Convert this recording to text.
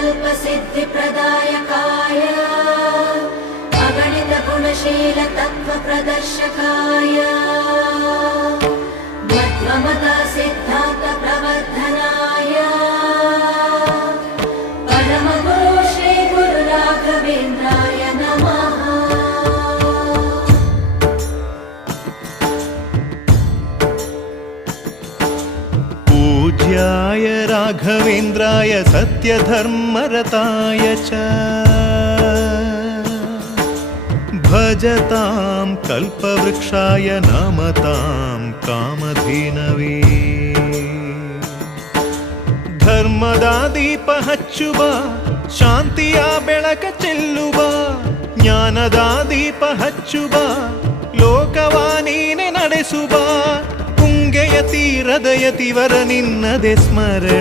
कल्पसिद्धिप्रदायकाय अगणितगुणशीलतत्त्वप्रदर्शकाय मध्वमता सिद्धान्तप्रवर्धनाय परमगुरु श्रीगुरुराघवेन्द्राय नमः। पूज्याय राघवेन्द्राय सत्यधर्मरताय च भजतां कल्पवृक्षाय नमतां कामधेनवे। ಧರ್ಮದ ದೀಪ ಹಚ್ಚುವ ಶಾಂತಿಯ ಬೆಳಕ ಚೆಲ್ಲುವ ಜ್ಞಾನದ ದೀಪ ಹಚ್ಚುವ ಲೋಕವ ನೀನೆ ನಡೆಸುವ ಪುಂಗೆಯ ತೀರದ ಯತಿವರ ನಿನ್ನದೆ ಸ್ಮರಣೆ